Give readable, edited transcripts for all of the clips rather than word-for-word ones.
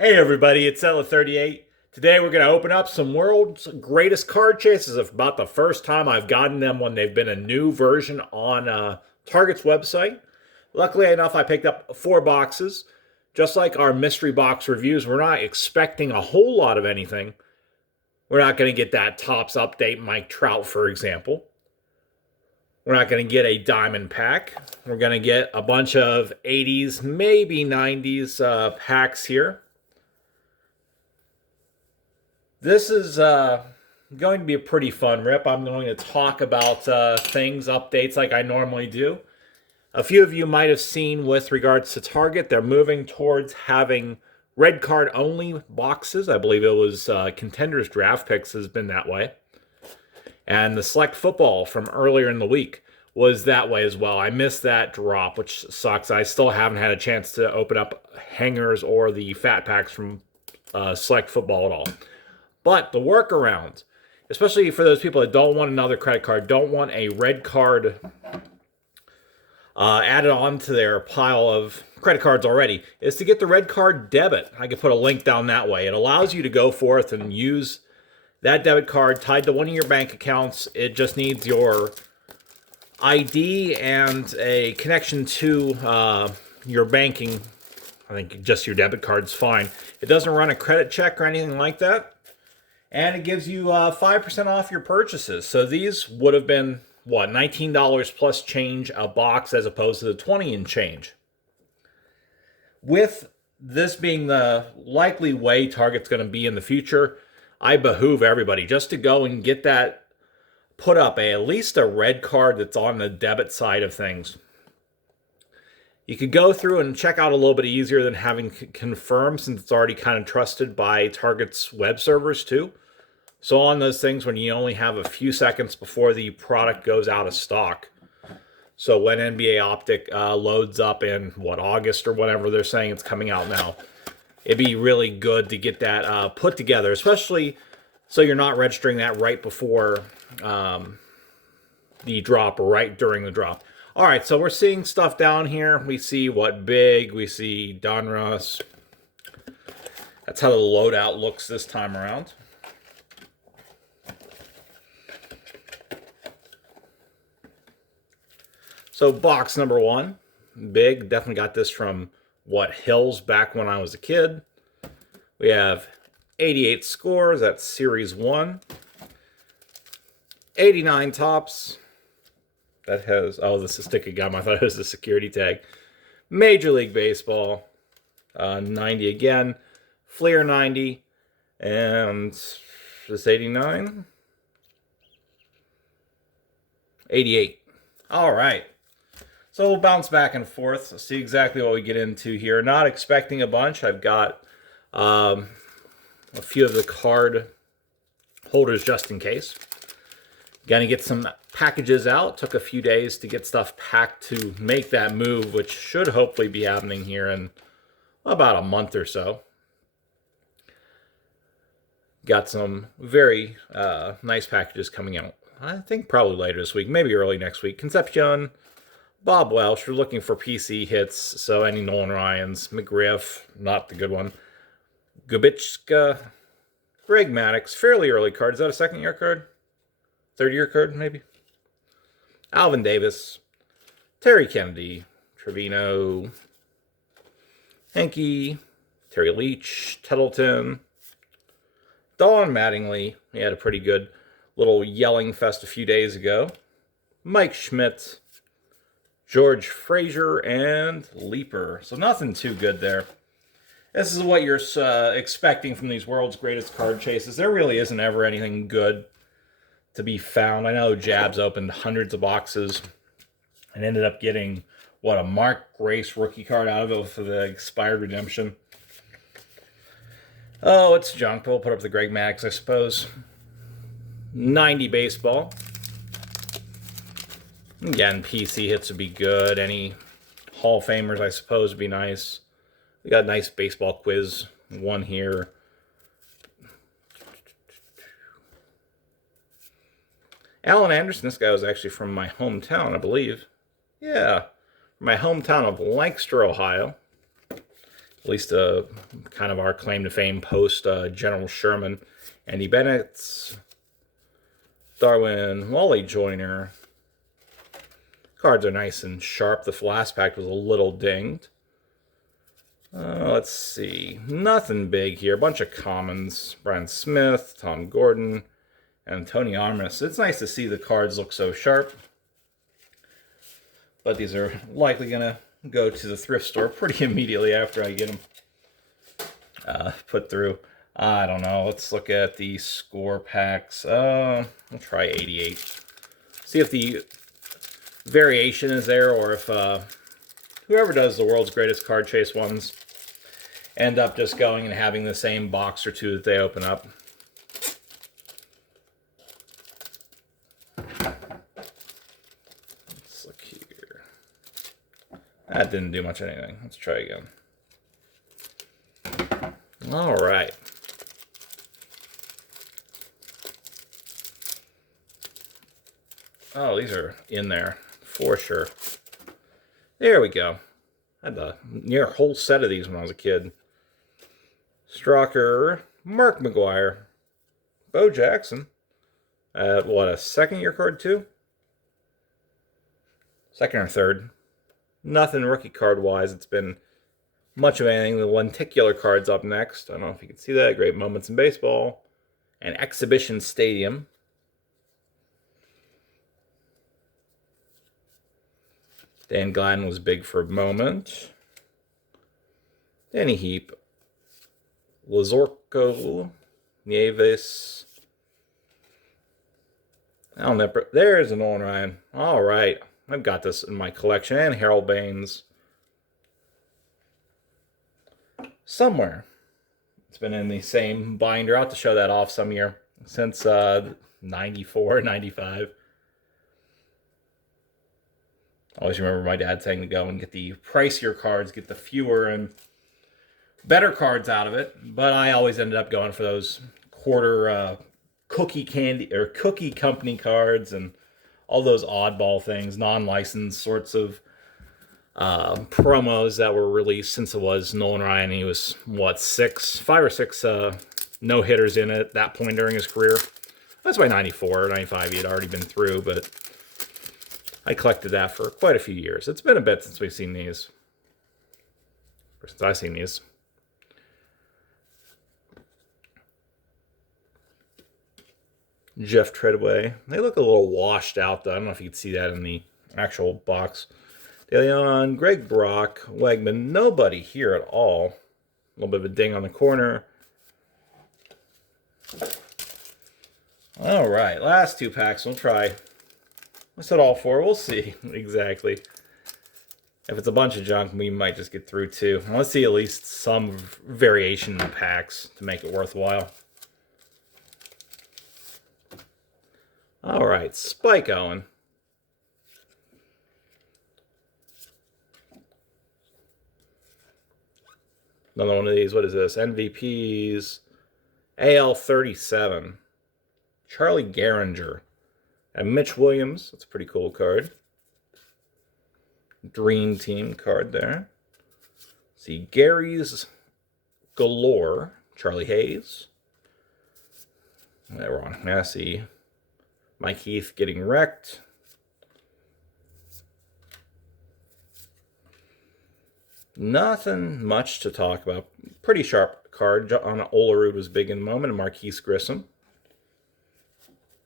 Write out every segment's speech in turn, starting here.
Hey everybody, it's Ella38. Today we're going to open up some world's greatest card chases. It's about the first time I've gotten them when they've been a new version on Target's website. Luckily enough, I picked up 4 boxes. Just like our mystery box reviews, we're not expecting a whole lot of anything. We're not going to get that Topps update Mike Trout, for example. We're not going to get a diamond pack. We're going to get a bunch of 80s, maybe 90s packs here. This is going to be a pretty fun rip. I'm going to talk about things, updates like I normally do. A few of you might have seen with regards to Target, they're moving towards having red card only boxes. I believe it was Contenders Draft Picks has been that way. And the Select Football from earlier in the week was that way as well. I missed that drop, which sucks. I still haven't had a chance to open up hangers or the fat packs from Select Football at all. But the workaround, especially for those people that don't want another credit card, don't want a red card added on to their pile of credit cards already, is to get the red card debit. I could put a link down that way. It allows you to go forth and use that debit card tied to one of your bank accounts. It just needs your ID and a connection to your banking. I think just your debit card's fine. It doesn't run a credit check or anything like that. And it gives you 5% off your purchases. So these would have been, what, $19 plus change a box as opposed to the 20 and change. With this being the likely way Target's going to be in the future, I behoove everybody just to go and get that, put up at least a red card that's on the debit side of things. You could go through and check out a little bit easier than having confirm, since it's already kind of trusted by Target's web servers too. So on those things when you only have a few seconds before the product goes out of stock. So when NBA Optic loads up in, August or whatever they're saying it's coming out now, it'd be really good to get that put together, especially so you're not registering that right before the drop or right during the drop. All right, so we're seeing stuff down here. We see Big, we see Donruss. That's how the loadout looks this time around. So box number 1, Big. Definitely got this from, Hills back when I was a kid. We have 88 scores, that's Series 1. 89 tops. That has, this is sticky gum. I thought it was a security tag. Major League Baseball, 90 again. Fleer 90. And this 89? 88. All right. So we'll bounce back and forth, see exactly what we get into here. Not expecting a bunch. I've got a few of the card holders just in case. Gonna get some packages out. Took a few days to get stuff packed to make that move, which should hopefully be happening here in about a month or so. Got some very nice packages coming out. I think probably later this week, maybe early next week. Concepcion, Bob Welsh, we're looking for PC hits, so any Nolan Ryans, McGriff, not the good one. Gubitschka, Greg Maddux, fairly early card. Is that a second-year card? Third-year card, maybe? Alvin Davis, Terry Kennedy, Trevino, Henke, Terry Leach, Tettleton, Don Mattingly. He had a pretty good little yelling fest a few days ago. Mike Schmidt, George Frazier, and Leaper. So nothing too good there. This is what you're expecting from these world's greatest card chases. There really isn't ever anything good to be found. I know Jabs opened hundreds of boxes and ended up getting, a Mark Grace rookie card out of it for the expired redemption. Oh, it's junk. We'll put up the Greg Maddux, I suppose. 90 baseball. Again, PC hits would be good. Any Hall of Famers, I suppose, would be nice. We got a nice baseball quiz one here. Alan Anderson, this guy was actually from my hometown, I believe. Yeah, my hometown of Lancaster, Ohio. At least kind of our claim to fame post General Sherman. Andy Bennett, Darwin, Wally Joyner. Cards are nice and sharp. The last pack was a little dinged. Let's see. Nothing big here. A bunch of commons. Brian Smith, Tom Gordon, and Tony Armas. It's nice to see the cards look so sharp. But these are likely going to go to the thrift store pretty immediately after I get them put through. I don't know. Let's look at the score packs. We'll try 88. See if the variation is there, or if whoever does the world's greatest card chase ones end up just going and having the same box or two that they open up. Let's look here. That didn't do much of anything. Let's try again. All right. Oh, these are in there for sure. There we go. I had the near whole set of these when I was a kid. Strocker, Mark McGuire, Bo Jackson. What, a second-year card too? Second or third. Nothing rookie card-wise. It's been much of anything. The lenticular card's up next. I don't know if you can see that. Great Moments in Baseball. And Exhibition Stadium. Dan Gladden was big for a moment. Danny Heap. Lazorko. Nieves. Al Nipper. There's an Nolan Ryan. All right. I've got this in my collection. And Harold Baines. Somewhere. It's been in the same binder. I'll have to show that off some year. Since 94, 95. I always remember my dad saying to go and get the pricier cards, get the fewer and better cards out of it. But I always ended up going for those quarter cookie candy or cookie company cards and all those oddball things, non-licensed sorts of promos that were released since it was Nolan Ryan. He was, what, 5 or 6 no-hitters in it at that point during his career. That's by 94 or 95 he had already been through, but I collected that for quite a few years. It's been a bit since we've seen these. Or since I've seen these. Jeff Treadway. They look a little washed out, though. I don't know if you can see that in the actual box. De Leon, Greg Brock, Wegman. Nobody here at all. A little bit of a ding on the corner. All right, last 2 packs. We'll try. I said all 4. We'll see exactly. If it's a bunch of junk, we might just get through 2. Let's see at least some variation in the packs to make it worthwhile. All right, Spike Owen. Another one of these. What is this? MVPs. AL 37. Charlie Gehringer. And Mitch Williams. That's a pretty cool card. Dream Team card there. See, Gary's galore. Charlie Hayes. There, wrong. Now see Mike Heath getting wrecked. Nothing much to talk about. Pretty sharp card. John Olerud was big in the moment, and Marquise Grissom.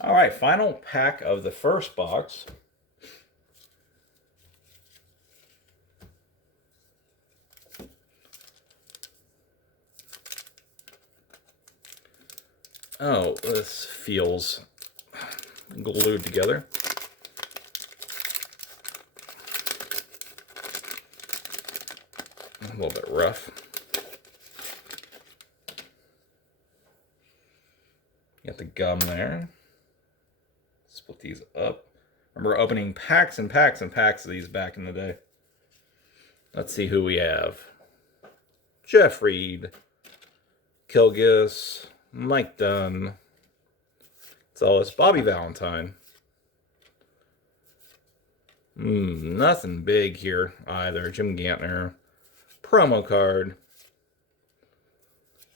All right, final pack of the first box. Oh, this feels glued together. A little bit rough. Got the gum there. Split these up. Remember opening packs and packs and packs of these back in the day. Let's see who we have. Jeff Reed. Kilgis. Mike Dunn. So it's Bobby Valentine. Nothing big here either. Jim Gantner. Promo card.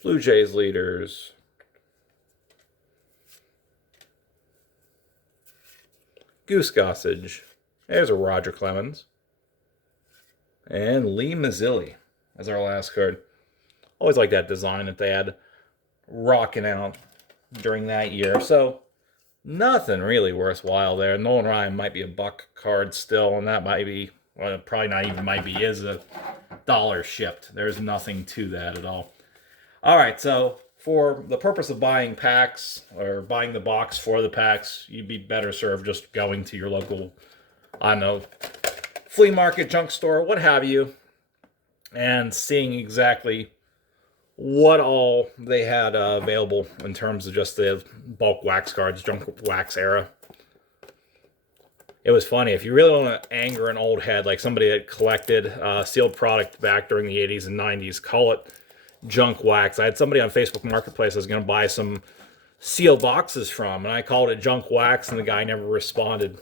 Blue Jays leaders. Goose Gossage. There's a Roger Clemens. And Lee Mazzilli as our last card. Always like that design that they had rocking out during that year. So nothing really worthwhile there. Nolan Ryan might be a buck card still, and that might be, well, probably not even might be, is $1 shipped. There's nothing to that at all. All right, so for the purpose of buying packs or buying the box for the packs, you'd be better served just going to your local, I don't know, flea market, junk store, what have you, and seeing exactly what all they had available in terms of just the bulk wax cards, junk wax era. It was funny. If you really want to anger an old head, like somebody that collected sealed product back during the 80s and 90s, call it junk wax. I had somebody on Facebook Marketplace I was going to buy some sealed boxes from, and I called it junk wax, and the guy never responded.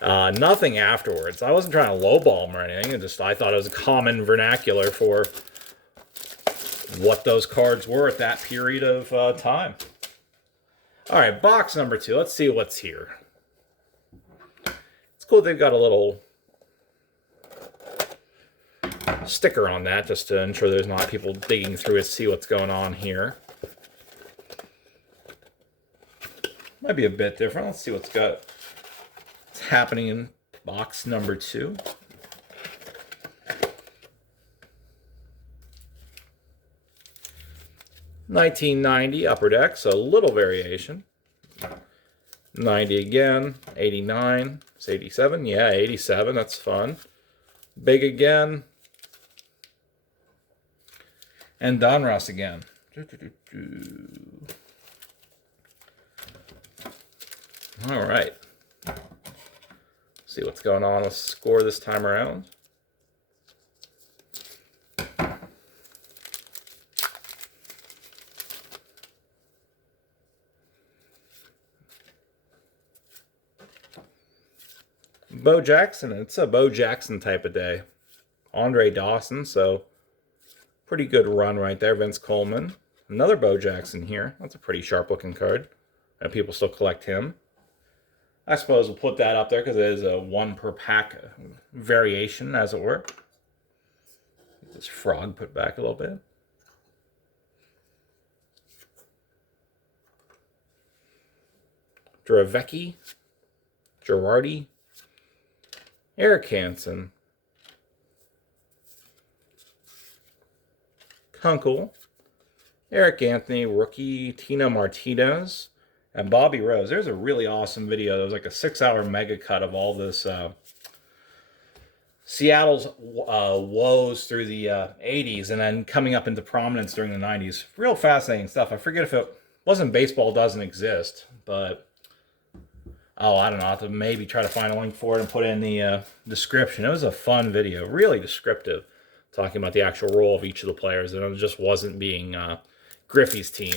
Nothing afterwards. I wasn't trying to lowball him or anything. I thought it was a common vernacular for what those cards were at that period of time. All right, box number 2. Let's see what's here. It's cool they've got a little sticker on that just to ensure there's not people digging through it to see what's going on here. Might be a bit different. Let's see what's happening in box number 2. $19.90 Upper Deck, so a little variation. 90 again, 89, it's 87, yeah, 87, that's fun. Big again. And Donruss again. All right. See what's going on with score this time around. Bo Jackson. It's a Bo Jackson type of day. Andre Dawson, so pretty good run right there. Vince Coleman. Another Bo Jackson here. That's a pretty sharp looking card. And people still collect him. I suppose we'll put that up there because it is a 1 per pack variation, as it were. Get this frog put back a little bit. Dravecki. Girardi. Eric Hansen. Kunkel. Eric Anthony, rookie. Tina Martinez. And Bobby Rose. There's a really awesome video. There was like a 6-hour mega cut of all this Seattle's woes through the 80s and then coming up into prominence during the 90s. Real fascinating stuff. I forget if it wasn't Baseball Doesn't Exist, but I don't know. I'll have to maybe try to find a link for it and put it in the description. It was a fun video, really descriptive, talking about the actual role of each of the players, and it just wasn't being Griffey's team.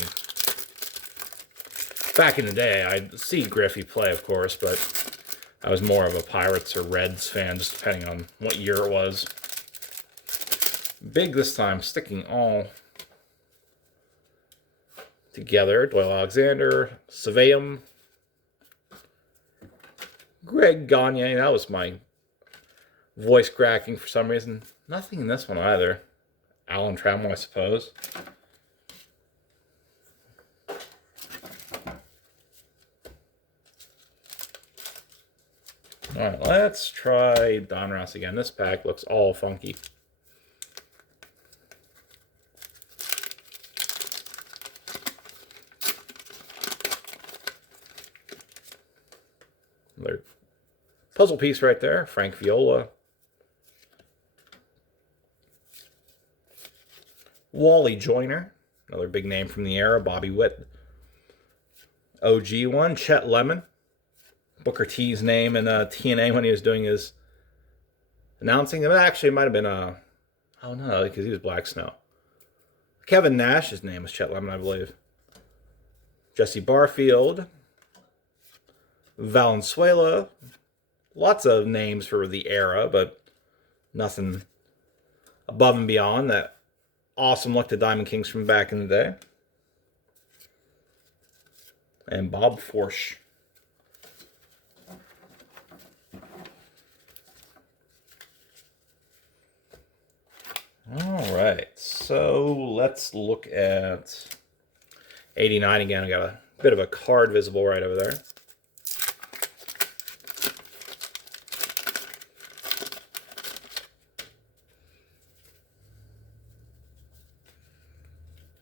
Back in the day, I'd see Griffey play, of course, but I was more of a Pirates or Reds fan, just depending on what year it was. Big this time, sticking all together. Doyle Alexander, Saveum, Greg Gagne. That was my voice cracking for some reason. Nothing in this one either. Alan Trammell, I suppose. All right, let's try Donruss again. This pack looks all funky. Another puzzle piece right there. Frank Viola. Wally Joyner. Another big name from the era. Bobby Witt. OG one. Chet Lemon. Booker T's name in TNA when he was doing his announcing. It actually might have been oh no, because he was Black Snow. Kevin Nash's name was Chet Lemon, I believe. Jesse Barfield. Valenzuela. Lots of names for the era, but nothing above and beyond that awesome luck to Diamond Kings from back in the day. And Bob Forsch. All right, so let's look at 89 again. I got a bit of a card visible right over there.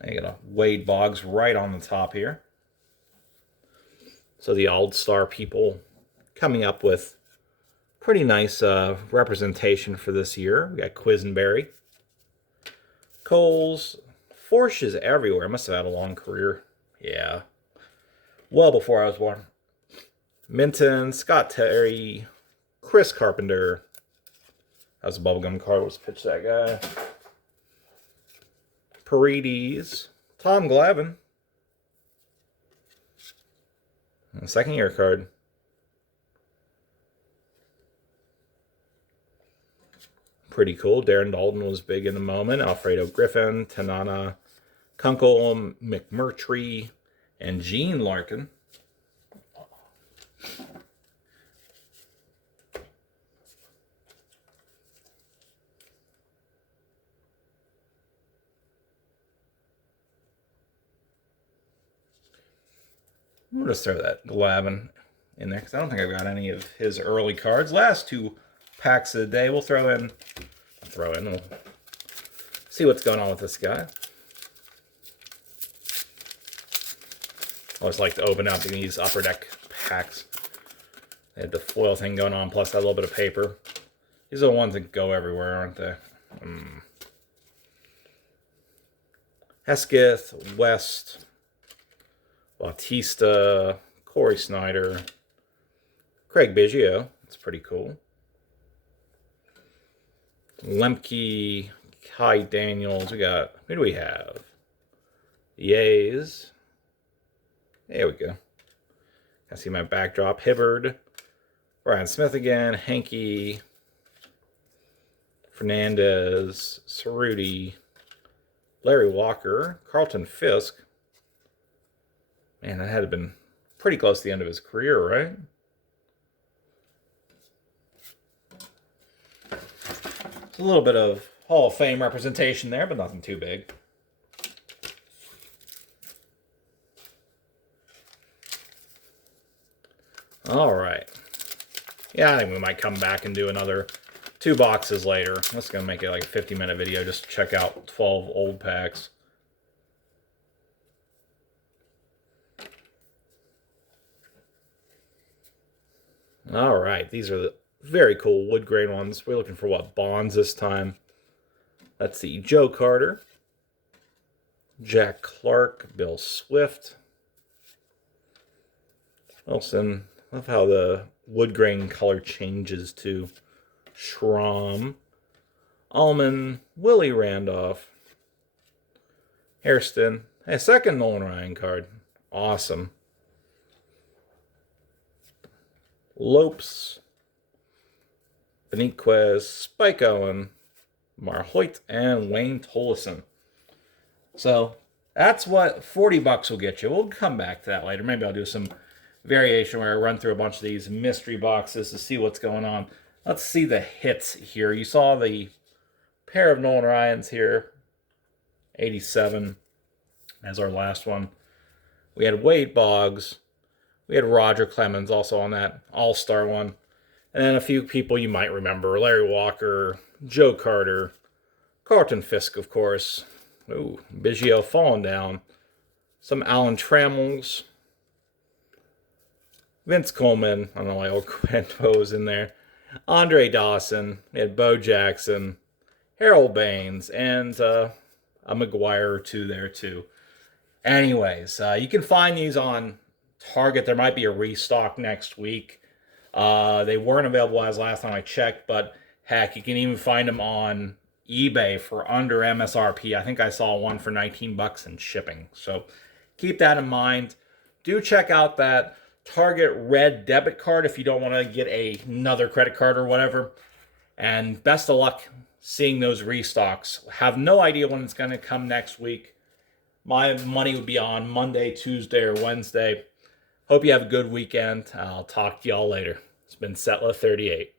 And you got a Wade Boggs right on the top here. So the All-Star people coming up with pretty nice representation for this year. We got Quisenberry, Coles, Forsch is everywhere. Must have had a long career. Yeah. Well before I was born. Minton, Scott Terry, Chris Carpenter. That was a bubblegum card. Let's pitch that guy. Paredes, Tom Glavine. And a second year card. Pretty cool. Darren Dalton was big in the moment. Alfredo Griffin, Tanana, Kunkel, McMurtry, and Gene Larkin. We'll just throw that Glavine in there because I don't think I've got any of his early cards. Last two packs of the day. We'll throw in. We'll see what's going on with this guy. I always like to open up these upper deck packs. They had the foil thing going on, plus that little bit of paper. These are the ones that go everywhere, aren't they? Hesketh, West, Bautista, Corey Snyder, Craig Biggio. That's pretty cool. Lemke, Kai Daniels. We got, who do we have? Yays. There we go. I see my backdrop. Hibbard, Brian Smith again, Henke, Fernandez, Cerruti, Larry Walker, Carlton Fisk. Man, that had been pretty close to the end of his career, right? A little bit of Hall of Fame representation there, but nothing too big. All right. Yeah, I think we might come back and do another 2 boxes later. I'm just going to make it like a 50-minute video just to check out 12 old packs. All right. These are the very cool wood grain ones. We're looking for what? Bonds this time. Let's see. Joe Carter. Jack Clark. Bill Swift. Wilson. Love how the wood grain color changes to Schramm. Allman. Willie Randolph. Hairston. Hey, second Nolan Ryan card. Awesome. Lopes. Beniquez, Spike Owen, Marhoit, and Wayne Tolleson. So that's what 40 bucks will get you. We'll come back to that later. Maybe I'll do some variation where I run through a bunch of these mystery boxes to see what's going on. Let's see the hits here. You saw the pair of Nolan Ryans here. 87 as our last one. We had Wade Boggs. We had Roger Clemens also on that All-Star one. And then a few people you might remember. Larry Walker, Joe Carter, Carlton Fisk, of course. Ooh, Biggio falling down. Some Alan Trammels. Vince Coleman. I don't know why old Quento was in there. Andre Dawson. We had Bo Jackson. Harold Baines. And a McGuire or two there, too. Anyways, you can find these on Target. There might be a restock next week. They weren't available as last time I checked, but heck, you can even find them on eBay for under MSRP. I think I saw one for 19 bucks in shipping. So keep that in mind. Do check out that Target red debit card if you don't want to get another credit card or whatever. And best of luck seeing those restocks. Have no idea when it's going to come next week. My money would be on Monday, Tuesday, or Wednesday. Hope you have a good weekend. I'll talk to y'all later. It's been Setla 38.